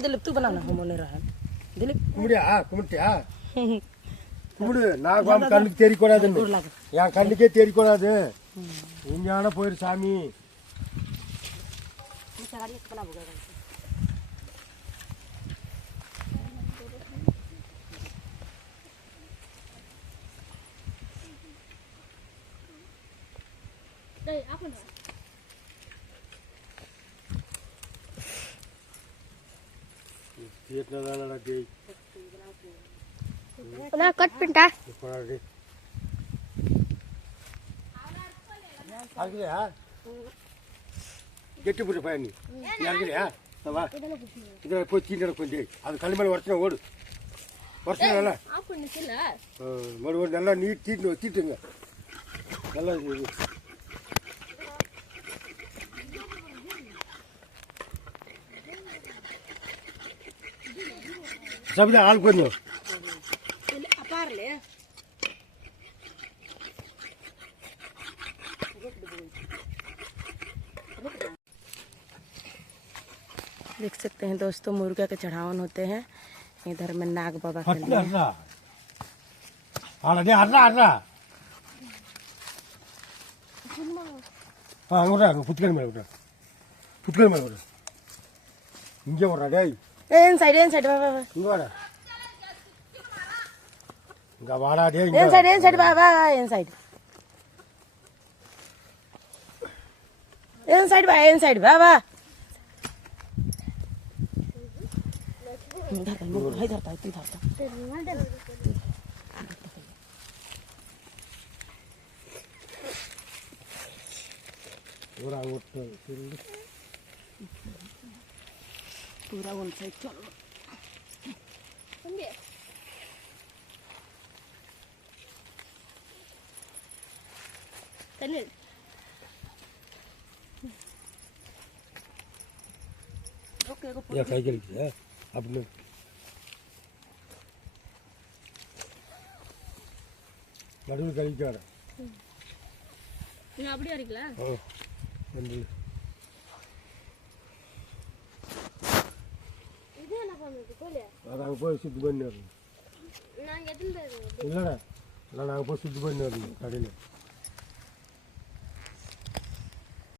चल दिलीप तू बना ना हम नहीं रहा दिलीप கும்பிடியா கும்பிட்டியா கும்பிடு நான் கண்ணுக்கு தெரியக்கூடாதுன்னு என் கண்ணுக்கே தெரியக்கூடாது இங்கான போயிரு சாமி कट पिंटा கெட்டி போட்டு பையன் நீ இறங்குறியா வா இதில் போய் தீண்டட கொஞ்சம் அது கல் மேலே உடச்சினா ஓடு உடச்சினா மறுபடியும் நல்லா நீட் தீட்டுங்க நல்லா சபிதா ஆள் கொஞ்சம் देख सकते हैं दोस्तों मुर्गा के चढ़ावन होते हैं इधर में नाग बाबा के लिए புத்துக்கல் மேலே விட்றா புத்துக்கல் மேலே விட்றா இங்கே விட்றா டேய் इन साइड बाबा இங்கே வாடா இங்கே வாடா டேய் इन साइड बाबा इन साइड बाबा इधर था पूरा वन साइड चलो या साइकिल की है अपने நடுவில் கழிக்கார நீங்க அப்படியே இருக்கீங்களா நன்றி இது என்ன பண்ணுது கோலே நாங்கள் போய் சுத்தி பண்ணி வரணும் நாங்க எத்தனை பேர் இல்லைடா நாங்கள் போய் சுத்தி பண்ணி வரணும் கடையில்